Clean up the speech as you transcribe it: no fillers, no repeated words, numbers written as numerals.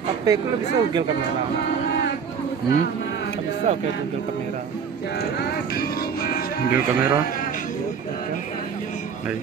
HP ko lang bisa Google kamera. Bisa kayak Google kamera. Google kamera. Okay. Ay.